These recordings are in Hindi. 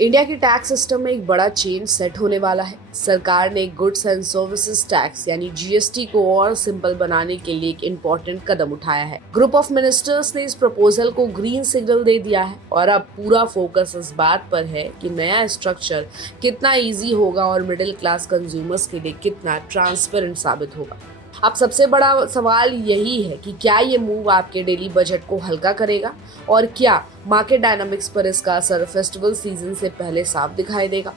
इंडिया के टैक्स सिस्टम में एक बड़ा चेंज सेट होने वाला है। सरकार ने गुड्स एंड सर्विसेज टैक्स यानी जीएसटी को और सिंपल बनाने के लिए एक इम्पोर्टेंट कदम उठाया है। ग्रुप ऑफ मिनिस्टर्स ने इस प्रपोजल को ग्रीन सिग्नल दे दिया है और अब पूरा फोकस इस बात पर है कि नया स्ट्रक्चर कितना इजी होगा और मिडिल क्लास कंज्यूमर्स के लिए कितना ट्रांसपेरेंट साबित होगा। अब सबसे बड़ा सवाल यही है कि क्या ये मूव आपके डेली बजट को हल्का करेगा और क्या मार्केट डायनामिक्स पर इसका असर फेस्टिवल सीजन से पहले साफ दिखाई देगा।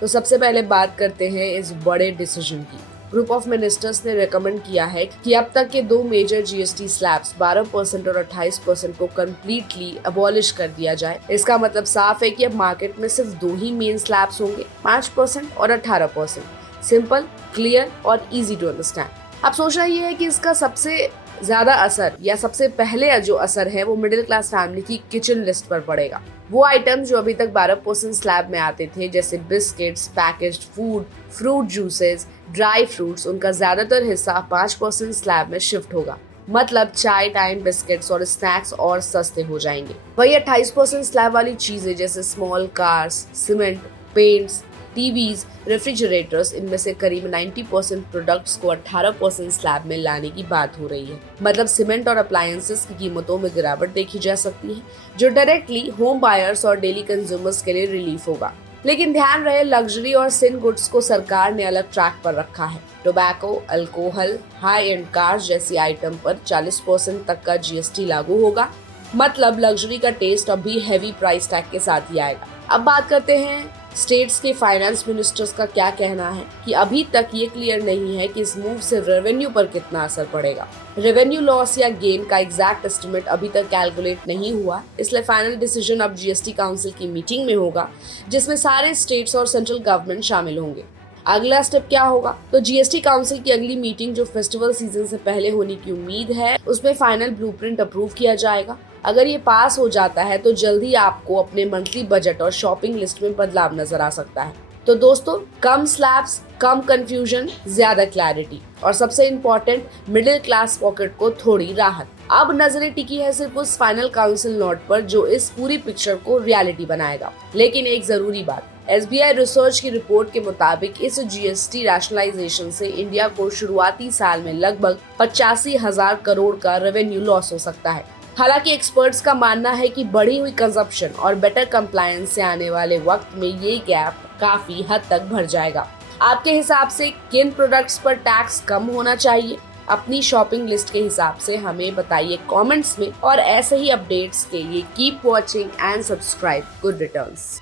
तो सबसे पहले बात करते हैं इस बड़े डिसीजन की। ग्रुप ऑफ मिनिस्टर्स ने रेकमेंड किया है कि अब तक के दो मेजर जीएसटी स्लैब्स 12% और 28% को कम्प्लीटली अबॉलिश कर दिया जाए। इसका मतलब साफ है कि अब मार्केट में सिर्फ दो ही मेन स्लैब्स होंगे, 5% और 18%। सिंपल, क्लियर और इजी टू अंडरस्टैंड। अब सोचना ये है कि इसका सबसे ज्यादा असर या सबसे पहले जो असर है वो मिडिल क्लास फैमिली की किचन लिस्ट पर पड़ेगा। वो आइटम जो अभी तक 12% स्लैब में आते थे, जैसे biscuits, packaged food, fruit juices, dry fruits, उनका ज्यादातर हिस्सा 5% स्लैब में शिफ्ट होगा। मतलब चाय टाइम बिस्किट्स और स्नैक्स और सस्ते हो जाएंगे। वही 28% स्लैब वाली चीजें जैसे small cars, cement, paints, TVs, refrigerators, इनमें से करीब 90% प्रोडक्ट्स को 18% स्लैब में लाने की बात हो रही है। मतलब सीमेंट और अप्लायंसेस की कीमतों में गिरावट देखी जा सकती है, जो डायरेक्टली होम बायर्स और डेली कंज्यूमर्स के लिए रिलीफ होगा। लेकिन ध्यान रहे, लग्जरी और सिन गुड्स को सरकार ने अलग ट्रैक पर रखा है। Tobacco, alcohol, high and cars जैसी आइटम पर 40% तक का जीएसटी लागू होगा। मतलब लग्जरी का टेस्ट अब भी हैवी प्राइस टैग के साथ ही आएगा। अब बात करते हैं स्टेट्स के फाइनेंस मिनिस्टर्स का क्या कहना है कि अभी तक ये क्लियर नहीं है कि इस मूव से रेवेन्यू पर कितना असर पड़ेगा। रेवेन्यू लॉस या गेन का एग्जैक्ट एस्टिमेट अभी तक कैलकुलेट नहीं हुआ, इसलिए फाइनल डिसीजन अब जीएसटी काउंसिल की मीटिंग में होगा, जिसमें सारे स्टेट्स और सेंट्रल गवर्नमेंट शामिल होंगे। अगला स्टेप क्या होगा? तो जीएसटी काउंसिल की अगली मीटिंग जो फेस्टिवल सीजन से पहले होने की उम्मीद है, उसमें फाइनल ब्लूप्रिंट अप्रूव किया जाएगा। अगर ये पास हो जाता है तो जल्दी आपको अपने मंथली बजट और शॉपिंग लिस्ट में बदलाव नजर आ सकता है। तो दोस्तों, कम स्लैब्स, कम कंफ्यूजन, ज्यादा क्लैरिटी और सबसे इम्पोर्टेंट, मिडिल क्लास पॉकेट को थोड़ी राहत। अब नजरें टिकी है सिर्फ उस फाइनल काउंसिल नोट पर जो इस पूरी पिक्चर को रियलिटी बनाएगा। लेकिन एक जरूरी बात, एसबीआई रिसर्च की रिपोर्ट के मुताबिक इस जीएसटी रैशनलाइजेशन से इंडिया को शुरुआती साल में लगभग 85,000 करोड़ का रेवेन्यू लॉस हो सकता है। हालांकि एक्सपर्ट्स का मानना है कि बढ़ी हुई कंजप्शन और बेटर कंप्लायंस से आने वाले वक्त में ये गैप काफी हद तक भर जाएगा। आपके हिसाब से किन प्रोडक्ट्स पर टैक्स कम होना चाहिए? अपनी शॉपिंग लिस्ट के हिसाब से हमें बताइए कमेंट्स में। और ऐसे ही अपडेट्स के लिए keep watching and subscribe good returns.